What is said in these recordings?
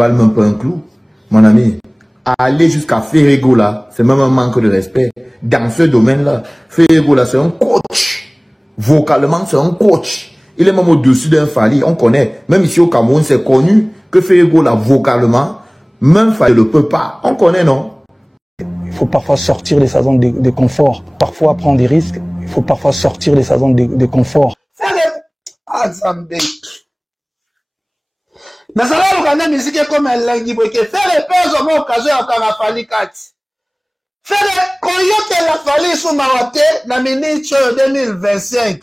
valent même pas un clou. Mon ami, aller jusqu'à Ferrego là, c'est même un manque de respect. Dans ce domaine-là, Ferrego là, c'est un coach. Vocalement, c'est un coach. Il est même au-dessus d'un Fally. On connaît, même ici au Cameroun, c'est connu que Ferrego là, vocalement, même Fally ne le peut pas. On connaît, non? Il faut parfois sortir de sa zone de confort, parfois prendre des risques. Il faut parfois sortir de sa zone de confort. Mais ça va le musique comme un lundi, faire les peurs au occasion à Karafali 4. Faire quand il la Fally sur Mawate, la minute 2025.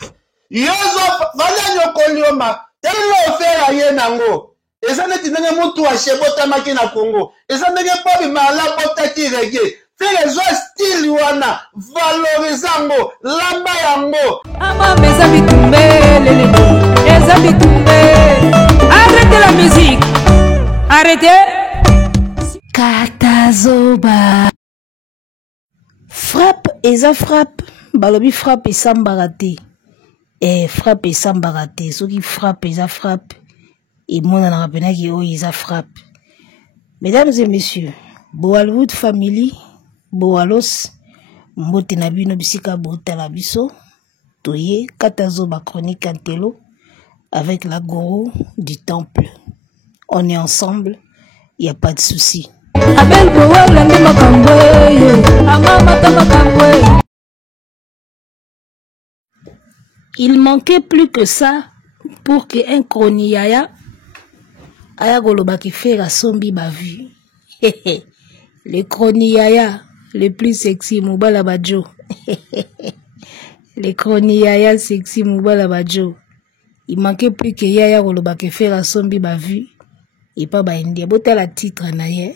Yozo, Valanya Kolioma, tel faire à Yenango. Et ça n'est pas un mot à Chebota Makina Congo. Et ça n'est pas un malade qui reggae. Faire les autres styles, wana, valorisant, lamba yango. Ama mes amis tombés, les amis tombés. Arrêtez la musique. Arrêtez. Katazoba. Frappe et ça frappe. Balobi frappe et ça mbaraté. Et frappe et ça mbaraté. Ceux qui frappent et ça frappe. Et mon en rappena qui oh ils ça frappe. Mesdames et messieurs, Boalwood Family, Boalos, Mbote Nabino Bisika Botala Biso, Toye, Katazoba Chronique Antelo, avec la gourou du temple. On est ensemble, il n'y a pas de souci. Il manquait plus que ça pour qu'un chroniaya aya goloba qui fait la sombi ba vu. Le chroniaya le plus sexy Moubala Badjo. Le chroniaya sexy Moubala Badjo. Il manquait plus que yaya goloba qui fait la sombi ba vu. Et pas ba india. Bote la titre na ye.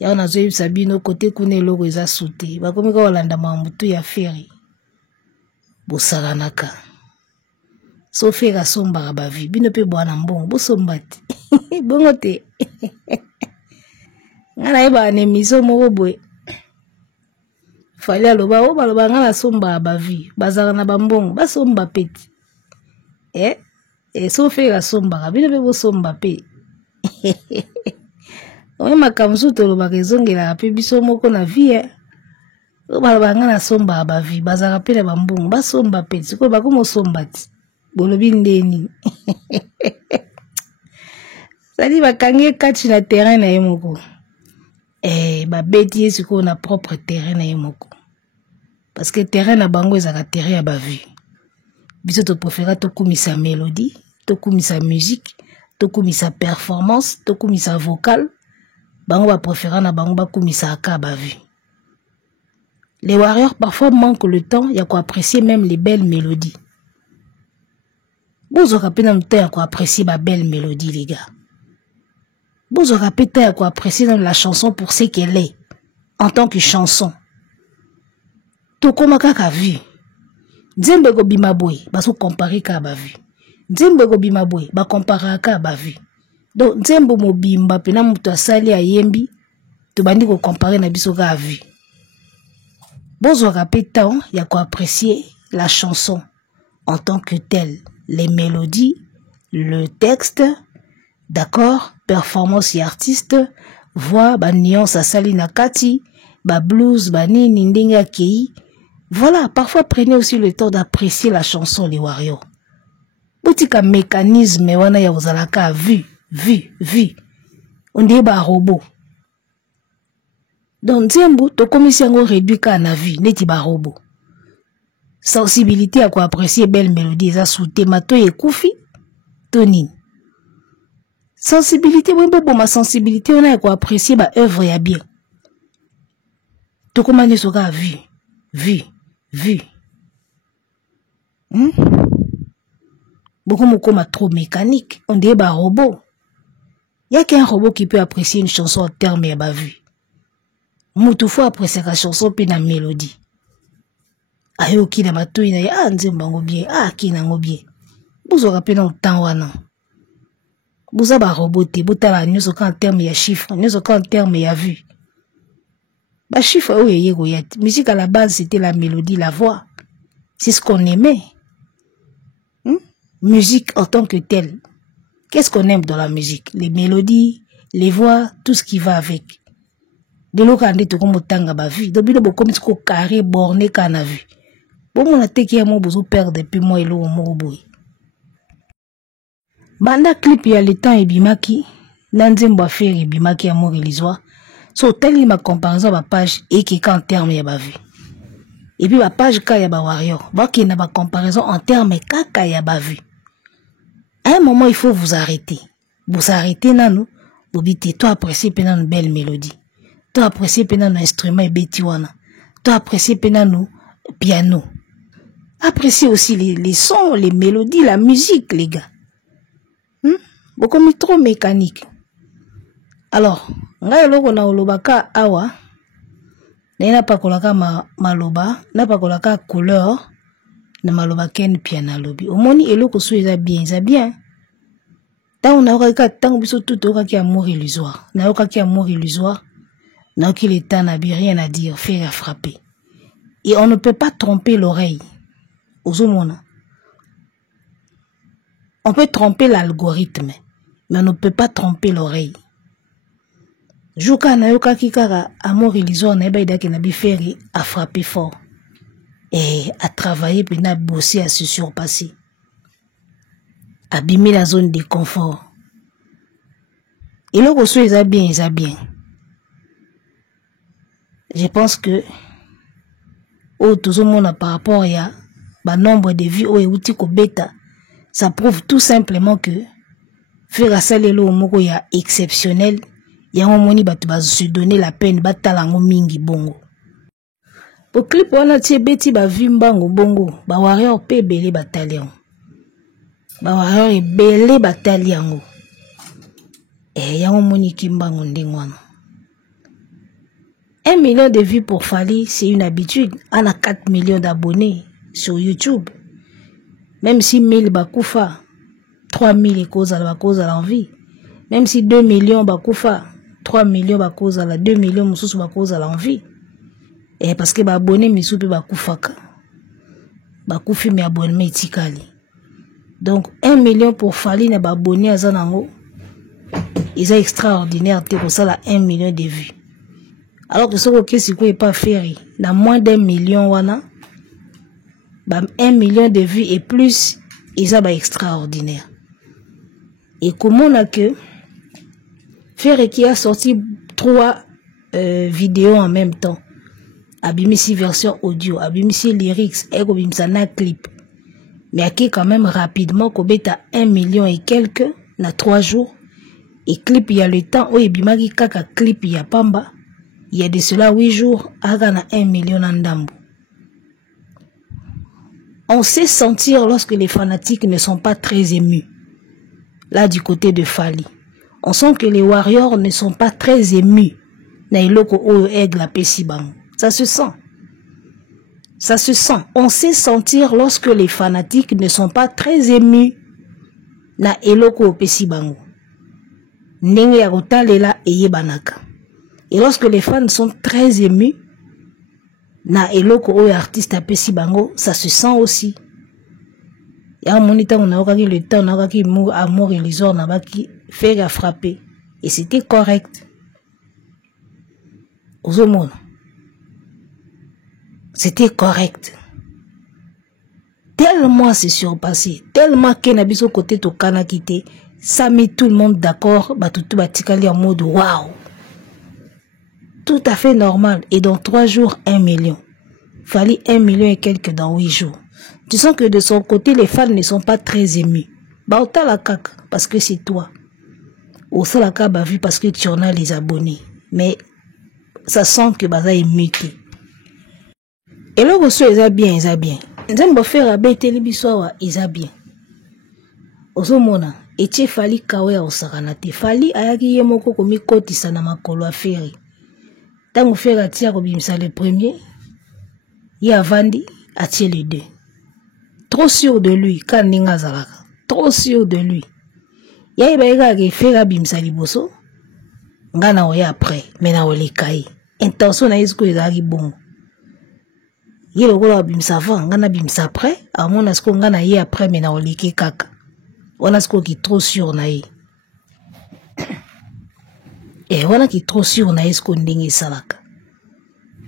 Ya on a zoé sabino côté kune logo eza sauté. Ba komi ka walanda mamutu ya feri. Bosaranaka. So fera somba ba vi. Bino pe bwana mbongo. Bo sombati. Bongo te. Ngana eba anemiso moko boy. Fali aloba o baloba ngana somba ba vi. Bazara na bambongo. Ba somba peti. So fera somba. Bino pe bo somba pe. Oye makamsu toloba kezongela pe biso moko na vie. O baloba ngana somba ba vi. Bazara pe na bambongo. Ba somba peti. Siko ba komo somba ti. Bolobi ndeni. Sali bakangi kati na terrain na yemoko. Ba beti esiko na propre terrain na yemoko. Parce que terrain na bango ezaka terrain ya ba vue. Biso to préféra to kumisa mélodie, to kumisa musique, to kumisa performance, to kumisa vocal. Bango ba préféra na bango ba kumisa aka ba vue. Les warriors parfois manquent le temps, il y a quoi apprécier même les belles mélodies. Vous aurez peut-être quoi apprécier ma belle mélodie, les gars. Vous aurez peut-être quoi apprécier la chanson pour ce qu'elle est, en tant que chanson. Toko makaka vu. Nzembe go bimaboy, ba so comparer ka ba vu. Nzembe go bimaboy, ba comparer ka ba vu. Donc nzembe mo bimba pena mutu asali ayembi, to bandi ko comparer na biso ka vu. Vous aurez peut-être y a quoi apprécier la chanson en tant que telle. Les mélodies, le texte, d'accord, performance et artiste, voix, ba nuance à Salina Kati, ba blues, ba nini ndinga kei. Voilà, parfois prenez aussi le temps d'apprécier la chanson Les Warriors. Boutika mécanisme wana ya ozalaka vu. On dit ba robot. Donc Nzembo to komisi yango réduit ka na vie, neti ba robot. Sensibilité à quoi apprécier belle mélodie, ça sous thémato et koufi, Tony. Sensibilité, oui, bon, ma sensibilité, on a quoi apprécier ma œuvre et bien. Tout comment on sera vu. Beaucoup de trop mécanique, on dit bah robot. Il y a qu'un robot qui peut apprécier une chanson en termes et bah vu. Moutou faut apprécier la chanson puis la mélodie. Ayo ki na matoi na nzemba ngo bien ki na ngo bien bozo rapena autant wana boza ba roboté botala nyoso ka en terme ya chiffre nyoso ka en terme ya vue ba chiffre o yeye go yet musique à la base c'était la mélodie la voix c'est ce qu'on aimait musique en tant que telle Qu'est-ce qu'on aime dans la musique? Les mélodies, les voix, tout ce qui va avec. De l'eau quand on comme tanga ba vie. Depuis le comme ce carré borné qu'on a vu. Bon mon atte qui a mon besoin perdre depuis moi et l'eau mon boy. Banda clip ya le temps et bimaki. Nanzembo affaire et bimaki à mon rélisoire. So telle ma comparaison ma page et qui en termes ya ba vie. Et puis ma page ka ya ba warrior. Ba qui na ba comparaison en termes kaka ya ba vie. À un moment il faut vous arrêter. Vous arrêtez nanou. Vous dites toi appréciez pendant une belle mélodie. Toi appréciez pendant un instrument et betiwana. Toi appréciez pendant piano. Appréciez aussi les sons, les mélodies, la musique, les gars. Beaucoup mis trop mécanique. Alors, ngai loko na olobaka awa. Na pas kolaka maloba, na pas kolaka couleur, na maloba ken piano lobby. Au moni eloko so eza bien. Tant on a tant biso tout au qui amour illusoire. Na qui amour illusoire. Na qui le temps n'a rien à dire, faire à frapper. Et on ne peut pas tromper l'oreille. Aux homona. On peut tromper l'algorithme, mais on ne peut pas tromper l'oreille. Jouka na yoka kikara amour illusoire na eba idaki na biferi à frapper fort. Et à travailler puis na bosser à se surpasser. Abîmer la zone de confort. Et là, reçu, ils a bien. Je pense que, tout le monde par rapport à nombre de vies, et outils bêta, ça prouve tout simplement que, faire à ça, les lots, il y a exceptionnel, il y a un moment, va se donner la peine, batalango mingi bongo. Pour clip, on a tiré bêti, vimbango bongo, warrior pe belé bataillon. Warrior est belé bataillon. Et y a un moni kimbango ndengwana. 1 million de vues pour Fally, c'est une habitude. On a 4 millions d'abonnés sur YouTube. Même si 1000 bakoufa, 3000 cause à l'envie. Même si 2 millions bakoufa, 3 millions bakouza à la 2 millions moussous bakouza à l'envie. Et parce que abonné misoupe bakoufaka. Bakoufi mais abonné itikali. Donc 1 million pour Fally na abonné à Zanango. Ils sont extraordinaires, t'es pour ça là 1 million de vues. Alors que ce que c'est quoi pas ferry, dans moins d'1 million wana, 1 million de vues et plus, ils sont extraordinaires. Et comment on a que Ferry qui a sorti 3 vidéos en même temps, abimisi version audio, abimisi lyrics, et abimisa na clip, mais à qui quand même rapidement qu'on bêta 1 million et quelques, na 3 jours. Et clip, il y a le temps où il y a kaka clip, il y a pamba. Il y a de cela 8 jours, agana 1 million d'ambo. On sait sentir lorsque les fanatiques ne sont pas très émus. Là, du côté de Fally. On sent que les warriors ne sont pas très émus. Na iloko o aigle pesibang. Ça se sent. Ça se sent. On sait sentir lorsque les fanatiques ne sont pas très émus. Na iloko pesibang. Ndenge ya kotalela eyebanaka. Et lorsque les fans sont très émus, na eloko o artiste apesi bango, ça se sent aussi. Ya monita on a eu le temps, on a eu amour illusoire, on a qui faire à frapper. Et c'était correct. Aux hommes. C'était correct. Tellement c'est surpassé, tellement qu'il n'a pas côté to kana quitté. Ça met tout le monde d'accord, tout batikali en mode waouh. Tout à fait normal. Et dans 3 jours, 1 million. Fallait 1 million et quelques dans 8 jours. Tu sens que de son côté, les fans ne sont pas très émus. Ota la caca, parce que c'est toi. Au salaka vu parce que tu en as les abonnés. Mais ça sent que baza est muté. Et là, reçu, ils a bien. Ils aiment faire à bête télébisoire, ils a bien. Ozomona. Et tu Fally kawe au saranate. Fally ayaki yemoko komi koti sana makolo a Ferry. Tant que Ferry atia kobimisa le premier, il a vendu atia le 2. Trop sûr de lui, quand ninga zalaka. Trop sûr de lui. Ya iba ke Ferry abimisa liboso. Ngana oya après, mais na ole kai. Intention na isko ezaki bon. Yelo ko abimisa avant, ngana bimisa après, à mon asko ngana ye après mais na ole ke kaka. Wana sko qui trop sûr na ye. Et wana qui trop sûr na ye sko ndenge salaka.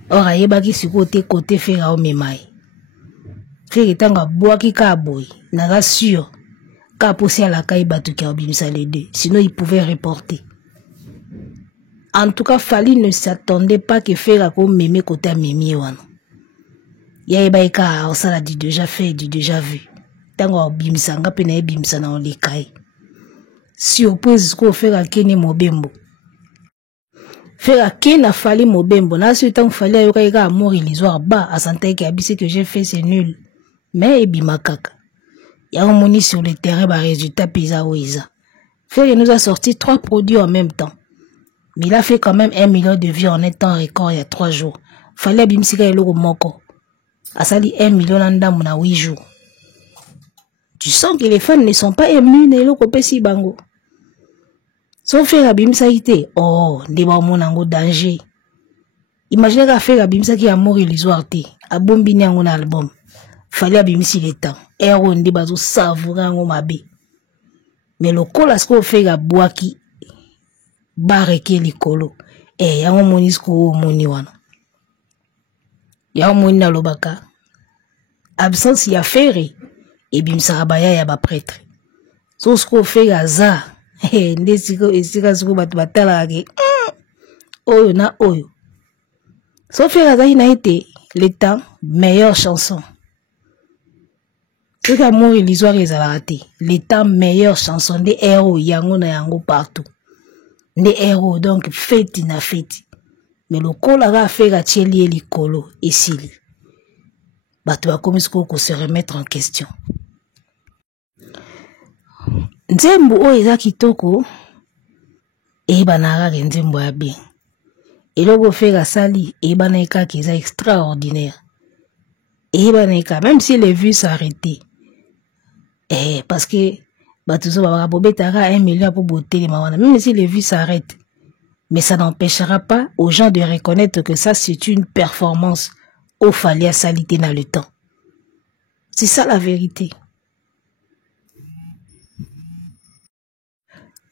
Or ayebaki siko te côté fera o memai. Fera tanga boaki ka boy, naga sûr. Ka posi ala kai batu ki obimisa les deux. Sinon il pouvait reporter. En tout cas, Fali ne s'attendait pas que Fera comme mémé côté à mémé wana. Yaebaika osala du déjà fait, du déjà vu. Tango obimisa nga pena ebimisa na olikai. Surprise ko Fera kene mobembo. Fera kene Fali mobembo. Na su tango Fali ayoka ika amour illusoire ba asante ki abisi que j'ai fait c'est nul. Mais ebima kaka. Ya moni sur le terrain ba résultat pisa oiza. Fera nous a sorti 3 produits en même temps. Mais il a fait quand même 1 million de vues en un temps record il y a 3 jours. Fallait bimsika eloko moko. Asali 1 million en 8 jours. Tu sens que les fans ne sont pas émus n'eloko pesi bango. Son frère bimsa ite. Oh, ndeba monango danger. Imaginez qu'à faire bimsa qui a mort illusoire te. A bombi ni un album. Fallait bimsi le temps. Ero ndeba zo savourer ngo mabe. Mais le cola ce qu'on fait à boaki. Bareke likolo yango monisko moni wana yango moni na lobaka absence ya fere ebimsaka baya ya ba prêtre so sko fera za ndesiko esika siko batu batala ke oyo na oyo so fera za ina été le temps meilleure chanson c'est amour illusoire ezala te le temps meilleure chanson de héros yango na yango partout. Des héros, donc fête na fête. Mais le col a fait à Tchéli et l'icolo, ici. Bato a comme qu'on se remettre en question. Nzembo o eza kitoko, et banara nzembo ya bien. Et logo fait à sali, et baneka qui est extraordinaire. Et baneka, même si les vues s'arrêtaient. Parce que, Batouzo va bobetara 1 million pour beauté les mamans. Même si les vues s'arrêtent. Mais ça n'empêchera pas aux gens de reconnaître que ça c'est une performance au Falia salité dans le temps. C'est ça la vérité.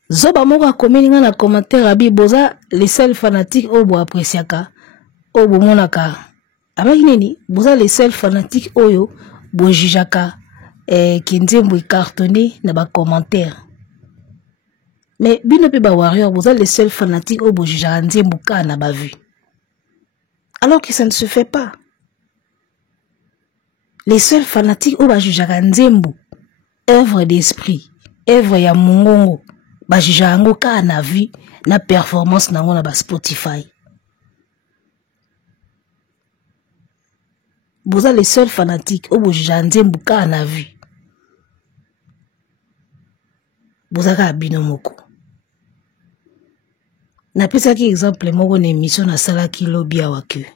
Zoba moko komeli nga na commentaire abi boza les seuls fanatiques obo apresiaka obo monaka. Abaki nini boza les seuls fanatiques oyo bo jujaka qui nzembo cartonné na ba commentaire. Mais bino pe ba warrior vous êtes les seuls fanatiques au bojija nzembo ka na ba vu. Alors que ça ne se fait pas. Les seuls fanatiques au bajija nzembo œuvre d'esprit, œuvre ya mungongo bajija ngo ka na vu na performance na ngona ba Spotify. Vous êtes les seuls fanatiques au bojija nzembo ka na vu. Bozaka abino moko. Na pesa ki exemple moko na émission na sala ki lobi awake.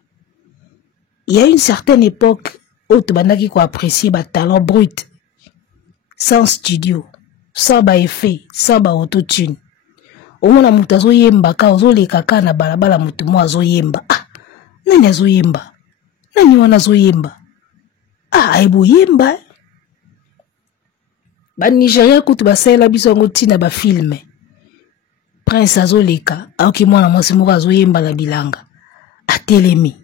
Il y a une certaine époque où tu bandaki ko apprécier ba talent brut, sans studio, sans ba effet, sans ba autotune. Omona mutu azo yemba ka ozo leka ka na balabala mutu mo azo yemba. Ah, nani azo yemba? Nani wana azo yemba? Ah, aibo yemba. Ba Nigeria kutu basela biso ngo tina ba filme. Prince azoleka, aoki mwana mwasi moko azoyemba na bilanga. Atelemi,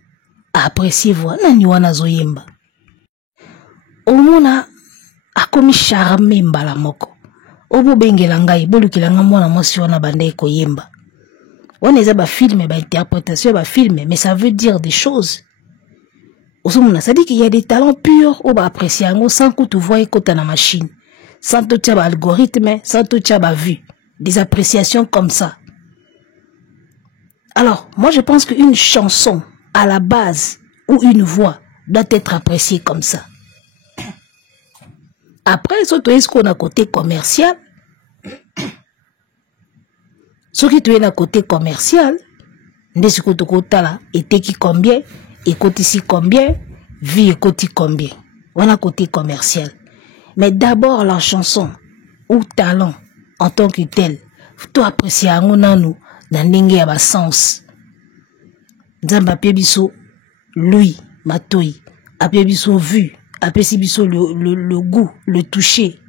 apprécier voix nani wana azoyemba. Omona akomi charme mbala moko. Obo bengela ngai bolukela nga mwana mwasi wana bande ko yemba. Wana eza ba filme ba interprétation ba filme mais ça veut dire des choses. Osomona ça dit qu'il y a des talents purs ou ba apprécier ngo sans que tu vois écouter na machine. Sans tout ça, algorithme, sans tout ça, vue. Des appréciations comme ça. Alors, moi je pense qu'une chanson, à la base, ou une voix, doit être appréciée comme ça. Après, surtout, est-ce qu'on a côté commercial? Ce qui est à côté commercial, n'est-ce que tu là, et qui combien, et côté ici combien, vie et côté combien. On a côté commercial. Mais d'abord la chanson ou talent en tant que tel, faut apprécier nanu dans ndenge ya ba sens. Nzamba pe biso lui matoi, apé biso vu, apé si biso le goût, le toucher.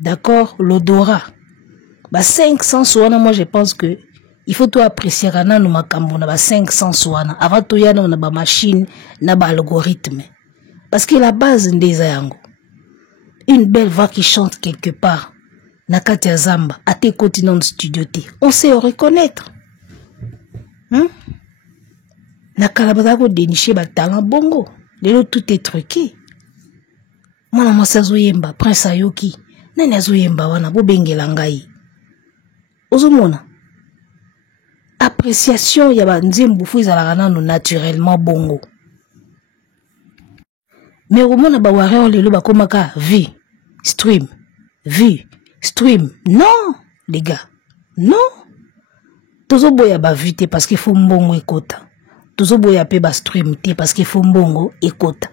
d'accord, l'odorat. Bah 500 soana, moi je pense que il faut tout apprécier rana no makambo na ba 500 soana avant to yana na ba machine na ba algorithme. Parce que la base ndeza yango. Une belle voix qui chante quelque part. Nakati Zamba, à tes côtés dans le studio T. On sait reconnaître. Nakalabazako dénicher ba talent bongo. Lelo tout est truqué. Mwana mwasa zoyemba, Prince Ayoki. Nani azoyemba wana, bo bengela ngai. Ozomona. Appréciation ya ba nzembu fu ezalaka nano naturellement bongo. Mais au moins ba wareo lelo bakomaka vie, stream, vie, stream. Non, les gars. Non. Tozo boya ba vite parce qu'il faut mbongo ekota. Tozo boya pe ba stream te parce qu'il faut mbongo ekota.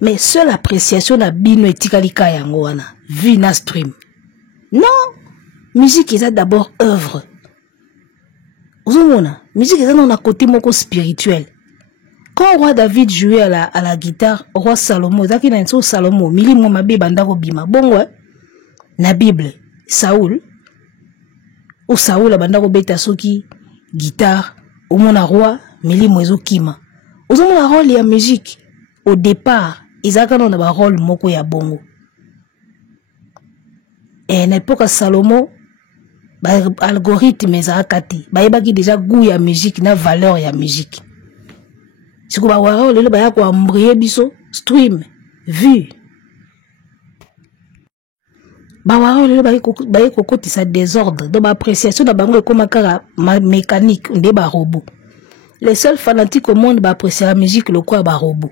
Mais seule appréciation na bino etikalika yango wana, vie na stream. Non. Musique est d'abord œuvre. Ozomona, musique est dans un côté moko spirituel. Quand roi David jouait à la guitare, roi Salomon, zaki na nso Salomon, milimo mabe bandako bima. Bon ouais, na Bible, Saoul, ou Saoul a bandako beta soki, guitare, au mona roi, milimo ezo kima. Ozomona rôle ya musique, au départ, izaka na ba rôle moko ya bongo. Et na époque Salomon, ba algorithme ezakati, ba yebaki déjà goût ya musique na valeur ya musique. Si vous avez le baya ko ambrier biso stream vu ba waro le baya ko koti sa désordre de ba appréciation da bango comme kara mécanique nde ba robot. Les seuls fanatiques au monde ba apprécier la musique le quoi ba robot.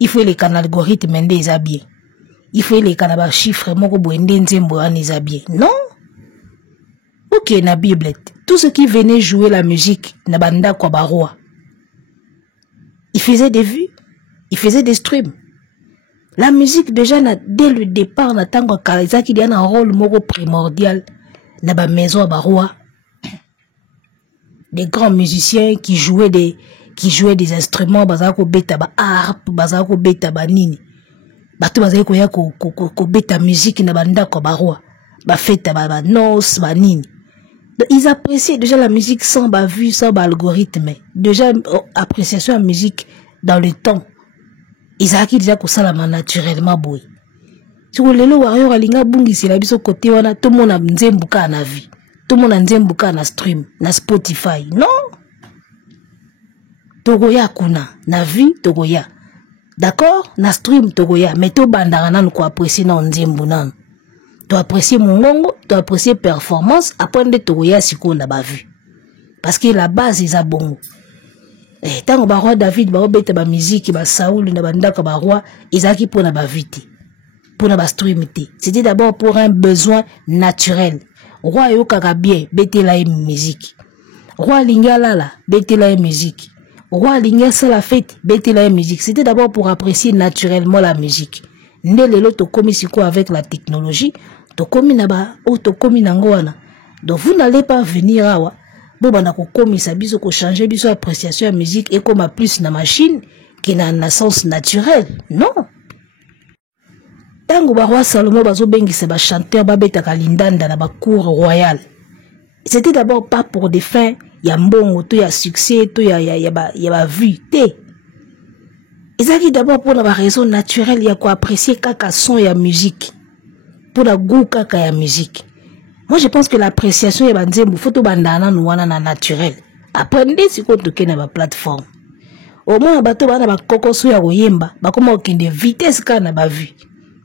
Il faut les canaux algorithmes ndé ezabie. Il faut les canaux chiffres moko boende nzembo an ezabie. Non. OK na Bible. Tout ce qui venait jouer la musique na banda kwa ba roi. Il faisait des vues, il faisait des streams. La musique, déjà, dès le départ, Natango Kalaisa, qui a un rôle moro primordial dans la maison à Baroua. Des grands musiciens qui jouaient des instruments, bazako beta ba harpe, bazako beta ba nini. Bato bazako ya ko beta musique na banda ko Baroua. Ba feta ba noces, ba nini. Ils appréciaient déjà la musique sans ba vue, sans ba algorithme. Déjà, appréciation de la musique dans le temps. Ils ont déjà que ça la naturellement boy. Si vous voulez le warrior alinga bungi c'est la biso côté wana tout le monde a nzembuka na vie. Tout le monde a nzembuka na stream, na Spotify. Non. Togoya kuna na vie togoya. D'accord? Na stream togoya, mais to bandana nan ko apprécier na nzembu nan. Tu apprécies mongongo, tu apprécies performance, après de togoya siko na ba vue. Parce que la base est à bongo. Et tant que ba roi David ba obeta ba musique ba Saoul na banda ka ba roi, izaki pour na ba vite. Pour na ba streamité. C'était d'abord pour un besoin naturel. Roi yo kaka bien bete la musique. Roi lingala la bete la musique. Roi linga sa la fête bete la musique. C'était d'abord pour apprécier naturellement la musique. Ndele to komi siko avec la technologie, to komi na ba o to komi nango wana. Donc vous n'allez pas venir awa bobana ko komi sa biso ko changer biso appréciation de musique et comme plus na machine qui na naissance naturelle. Non. Tango ba roi Salomon bazo bengisa ba chanteur ba beta kalindanda na ba cour royale. C'était d'abord pas pour des fins ya mbongo to ya succès to ya ba vue té. Ezaki d'abord pour la raison naturelle ya ko apprécier kaka son ya musique. Pour la goût kaka ya musique. Moi je pense que l'appréciation ya banzembu photo bandana nouana na naturel. Apprenez si ko toke na ba plateforme. Au moins bato bana ba kokoso ya koyemba, ba koma okende vitesse kana ba vue.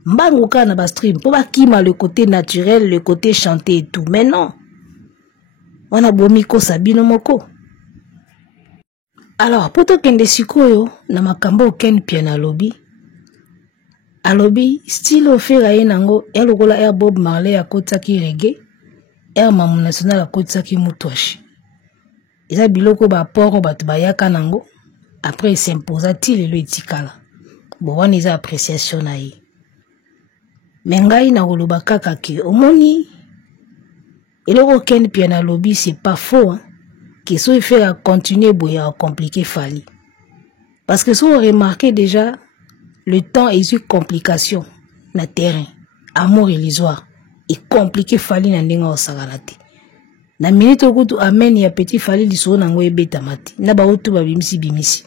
Mbangu kana ba stream pour ba kima le côté naturel, le côté chanté et tout. Mais non. Wana bomiko sabino moko. Alors, pour toi kende sikoyo na makambo ken piano lobby. A lobby style ofera yenango elokola air Bob Marley akotaki reggae. Air mamu national akotaki mutwashi. Eza biloko ba poro batu bayaka nango. Après il s'imposa til le etikala. Bon wana eza appréciation na ye. Mengai na koloba kaka ke omoni eloko ken piano lobby c'est pas faux hein. Qui soit fait à continuer à compliquer Fali. Parce que si vous remarquez déjà, le temps est une complication, le terrain, amour illusoire. et compliqué Fali na ndenga osagalate. Na minute okutu amen ya petit Fali liso na ngoye beta mati. Na ba otu ba bimisi.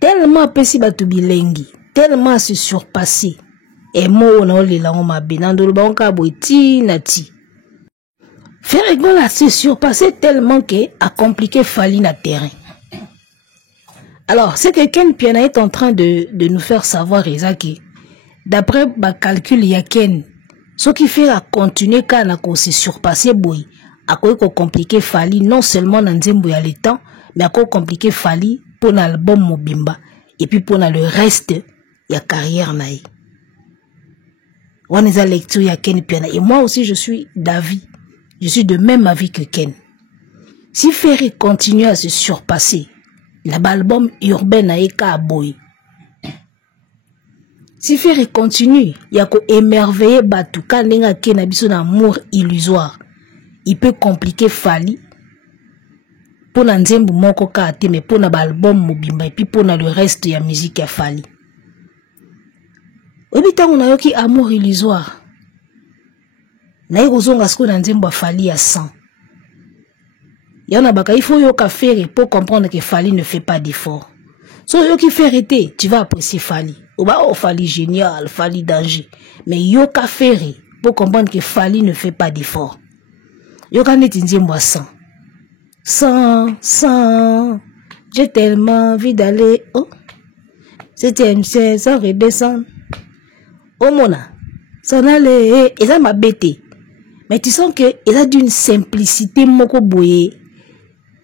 Tellement pesi batu bilengi, tellement se surpasser. Et moi on a les langues ma benando ba onka boiti nati. Ferregoul a se surpassé tellement que a compliqué Fali na terrain. Alors, c'est que Ken Piana est en train de nous faire savoir, Isaki, d'après ma calcul, il y a Ken, ce qui fait à continuer quand on se surpassé, boy, à quoi compliqué Fali, non seulement dans Nzembo y a le temps, mais à quoi compliqué Fali pour l'album Mobimba, et puis pour le reste, il y a carrière naïe. On est à lecture, il y a Ken Piana, et moi aussi, je suis d'avis. Je suis de même avis que Ken. Si Ferry continue à se surpasser, l'album urbain n'a qu'à boy. Si Ferry continue, il y a qu'à émerveiller Batou, quand il y a un amour illusoire, il peut compliquer Fali pour l'anzembo moko kate, mais pour l'album Mobimba, et puis pour le reste de la musique à Fali. Obita on a eu amour illusoire. Na yozonga sko na nzembo Fali à 100. Yana baka il faut yoka faire pour comprendre que Fali ne fait pas d'effort. So yoki faire été, tu vas apprécier Fali. Oba oh Fali génial, Fali danger. Mais yoka faire pour comprendre que Fali ne fait pas d'effort. Yoka neti nzembo à 100. 100. J'ai tellement envie d'aller. Oh. C'était sans redescendre. Oh mona. Ça n'allait. Et ça m'a bêté. Mais tu sens que il a d'une simplicité moko boye.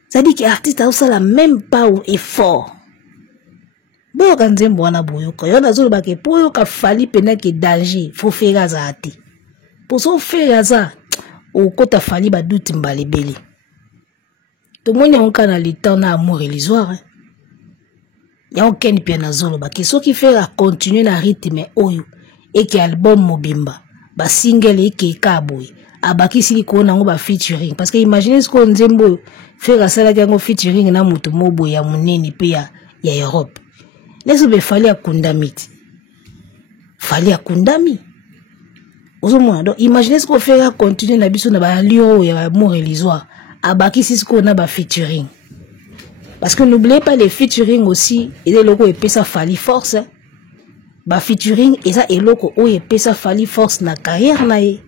Ça dit que l'artiste a aussi la même pas ou effort. Bon quand nzembo wana boyo ko yona zo ba ke po yo ka Fali pena ke danger, faut faire ça ati. Pour so faire ça, o kota Fali ba doute mbale beli. Tout le monde on kana le temps na amour illusoire. Ya aucun piano zolo ba ke so qui fait la continuer na rythme oyo et que album Mobimba ba single et ke ka boy. Abaki sili ko na ngo ba featuring parce que imaginez ce qu'on nzembo faire ça la ngo featuring na mutu mobo ya munene pe ya Europe. Leso be Fali akundamiti. Fali akundami. Ozomona donc imaginez ce qu'on fait continuer na biso na ba lio ya amour illusoire. Abaki sili ko na ba featuring. Parce que n'oubliez pas les featuring aussi, et les locaux et ça Fali force. Hein. Ba featuring et ça et locaux et ça Fali force na carrière na ye.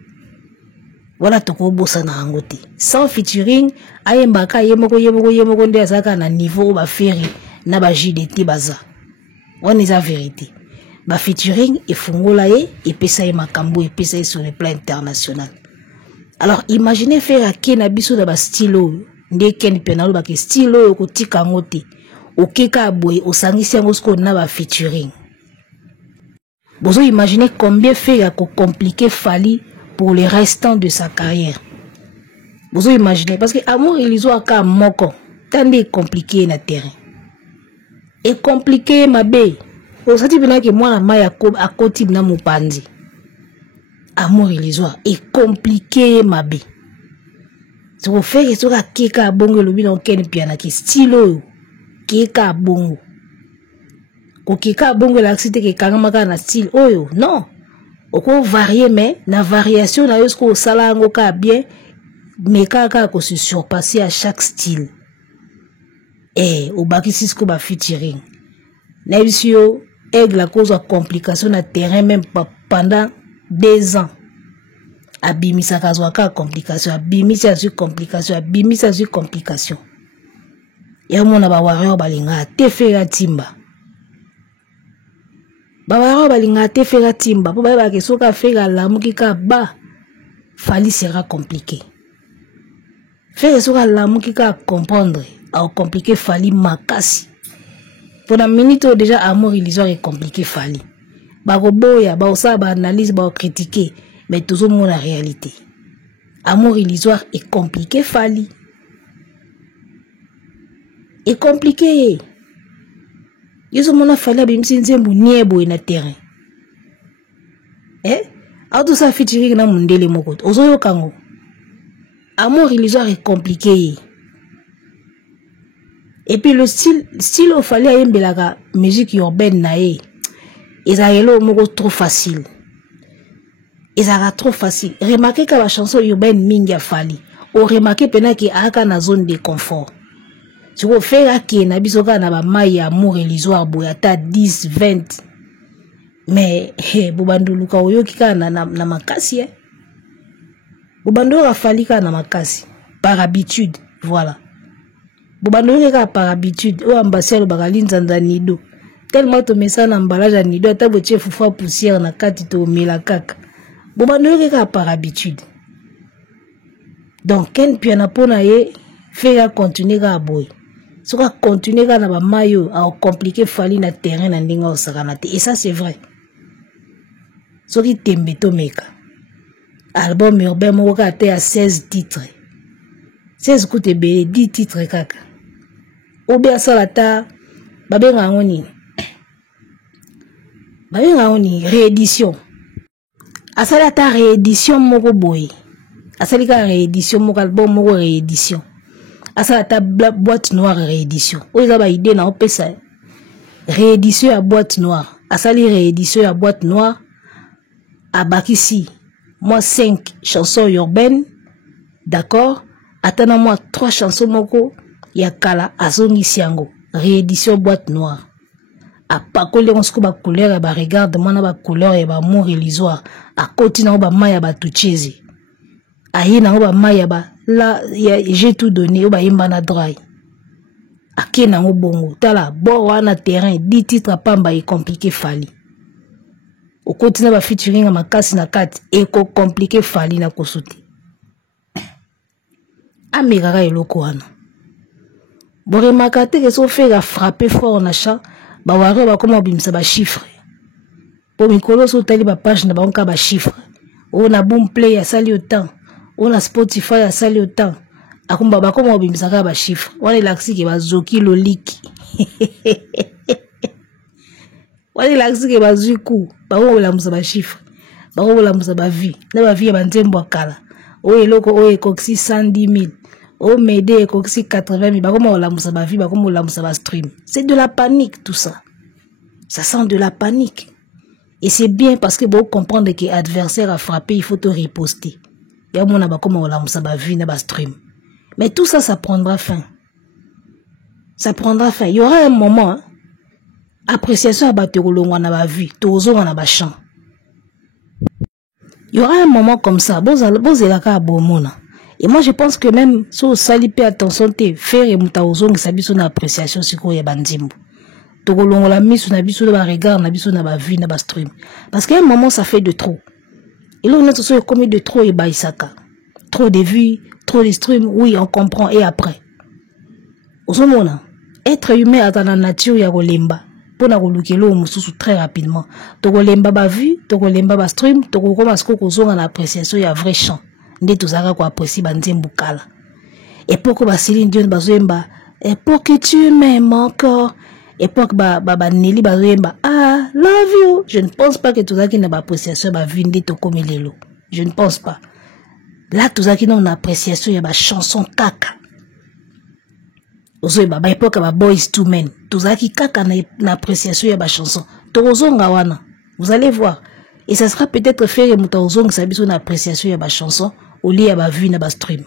Voilà toko bossa na angote. Sans featuring, ayembaka yemoko nde azaka na niveau ba ferry na ba JDT baza. On est la vérité. Ba featuring et fungola ye et pesa ye makambo et pesa ye sur le plan international. Alors imaginez faire à na biso da ba stylo nde ken penalo ba ke stylo ko tika ngote. Okeka boy osangisi yango sko na ba featuring. Bozo imaginez combien fait à compliquer Fali pour le restant de sa carrière. Vous imaginez, parce que amour illusoire ka moko, tandis compliqué na terrain. Et compliqué ma bé. Vous savez bien que moi la maya à côté na mupandi. Amour illusoire et compliqué ma bé. Ce qu'on fait c'est que keka bongo lobi na ken piana ki stylo keka bongo. Ko keka bongo la cité ke kangama na style oyo, non. Oko varier mais na variation na yosko au sala ngo ka bien mais kaka ko se surpasser à chaque style. Eh au baki sisko ba featuring. Na bisio aigle à cause de complication na terrain même pas pendant 2 ans. Abimisa kazwa ka complication, abimisa sur complication. Ya mona ba warrior balinga te fera timba. Babaro balinga te fera timba pour ba ke soka fera lamuki ka ba Fali sera compliqué. Faire soka lamuki ka comprendre a compliqué Fali makasi. Pour la minute déjà amour illusoire est compliqué Fali. Ba roboya ba osa ba analyse ba critiquer mais toujours mon la réalité. Amour illusoire est compliqué Fali. Est compliqué. Yeso mona Fali abimsi nzembo niebo na terrain. Auto sa featuring na mundele moko. Ozoyo kango. Amour illusoire est compliqué. Et puis le style au Fali ayembelaka musique urbaine na e. Ezayelo moko trop facile. Et ça sera trop facile. Remarquez que la chanson urbaine mingi fali. Ou remarquez pena ki aka na zone de confort. Tu vois, faire que na bisoka na ba mai amour illusoire boyata 10, 20. Mais, bobanduluka oyo kika na makasi, Bobanduluka fali ka na makasi. Par habitude, voilà. Bobanduluka par habitude. Ou ambassadeur bakali nzanda nido. Tellement to mesa na emballage à nido, ata boche fufa poussière na kati to mila kaka. Bobanduluka par habitude. Donc, ken piana pona ye, faire continuer à boy. Si on continue à na mayo à compliquer fali na terrain na ndinga osakanate. Et ça c'est vrai. So ki tembe to meka. Album urbain mo ka te à 16 titres. 16 koute be 10 titres kaka. Obe asalata babenga ngoni. Babenga ngoni réédition. Asalata réédition moko boy. Asalika réédition moko album moko réédition. Asa ta boîte noire réédition. Oza ba idée na opesa. Réédition à boîte noire. Asali réédition à boîte noire. Abakisi. Moi 5 chansons urbaines. D'accord? Atana moi 3 chansons moko. Yakala azongi siango. Réédition boîte noire. Apakole onsko ba couleur ba regarde moi ba couleur et ba amour illusoire. A côté na ba maya ba tuchezi. Ayi na ba maya ba là j'ai tout donné au baimba na dry akena ngo bongo tala bo wana terrain 10 titres pamba est compliqué fali au continue ba featuring à makasi na kati et ko compliqué fali na kosuti amegara eloko wana bo remarquer que so fait la frapper fort na cha ba waro ba comment bimsa ba chiffre po mikolo so tali ba page na ba onka ba chiffre o na boom play ya sali autant. On a Spotify a sali autant. Akumba ba koma obimisaka ba chiffre. Wale laksi ke ba zoki loliki. Wale laksi ke ba zuku. Ba ko la musa ba chiffre. Ba ko la musa ba vie. Na ba vie ba nzembo kala. O eloko o ekoksi 110 000. O mede ekoksi 80 000. Ba koma la musa ba vie, ba koma la musa ba stream. C'est de la panique tout ça. Ça sent de la panique. Et c'est bien parce que vous comprenez que l'adversaire a frappé, il faut te riposter. Ya mona ba koma wala musa ba vie na ba stream. Mais tout ça, ça prendra fin. Ça prendra fin. Il y aura un moment, hein, appréciation à bateau na ba vie, tozo na ba champ. Il y aura un moment comme ça, bozelaka bomona. Et moi je pense que même so salipe attention te faire et mutaozo ngi sabiso na appréciation siko ya bandimbo. Tokolongo la misu na biso ba regard na biso na ba vie na ba stream. Parce qu'à un moment ça fait de trop. Et là, on a tout ça commis de trop et baïsaka. Trop de vues, trop de streams, oui, on comprend, et après. Osomona, être humain à la nature, ya golemba. Pour na golukelo mususu très rapidement. Toko lemba ba vue, toko lemba ba stream, toko koma sko kozonga na appréciation ya vrai chant. Nde tozaka ko apprécier ba nzembo kala. Et pour que ba Céline Dion bazoemba, et pour que tu m'aimes encore. Époque ba Nelly bazoyemba ah love you. Je ne pense pas que tout ça qui n'a pas appréciation ba vindi to comme lelo. Je ne pense pas. Là tout ça qui n'a une appréciation ya ba chanson kaka. Ozo ba époque ba Boys to Men. Tout ça qui kaka na appréciation ya ba chanson. Tozonga wana. Vous allez voir. Et ça sera peut-être faire mutazonga sabiso na appréciation ya ba chanson au lieu ya ba vue na ba stream.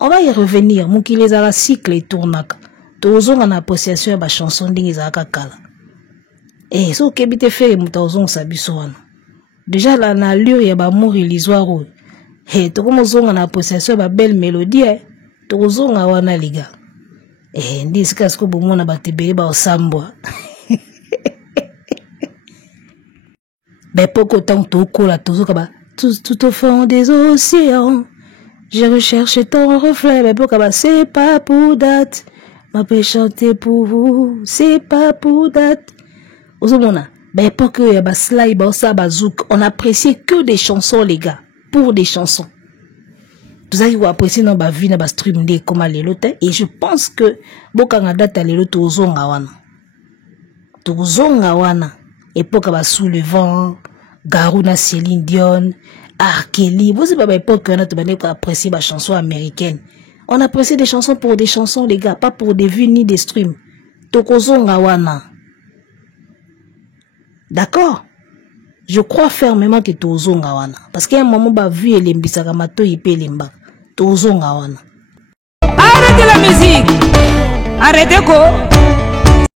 On va y revenir. Mon qui les a la cycle et tournaka. Tozonga na appréciation ya ba chanson ndingi za kala. Eh so kebite fait mutazonga sabiso wana. Déjà la allure ya ba amour illusoire. Eh tokomozonga na appréciation ya ba belle mélodie eh. Tozonga wana liga. Eh ndi sika sko bomona ba tebele ba osambwa. Ben poko tant tokola tozoka ba tout au fond des océans. Je recherche ton reflet ben poko ba c'est pas pour date. Ma peut chanter pour vous, c'est pas pour date. Ozomona, ben époque ya ba slide ba sa ba zouk, on appréciait que des chansons les gars, pour des chansons. Tout ça qui vous appréciez dans ba vie na ba stream de comme lelo te et je pense que bokanga data lelo tozonga wana. Tozonga wana. Époque ba sous le vent, Garuna Céline Dion, R. Kelly, vous savez pas époque on a tout bané pour apprécier ba chanson américaine. On apprécie des chansons pour des chansons, les gars, pas pour des vues ni des streams. Tokozonga wana. D'accord? Je crois fermement que tozonga wana. Parce qu'à un moment, bah, vu et l'embisaka mato yipé lemba. Tozonga wana. Arrêtez la musique. Arrêtez quoi?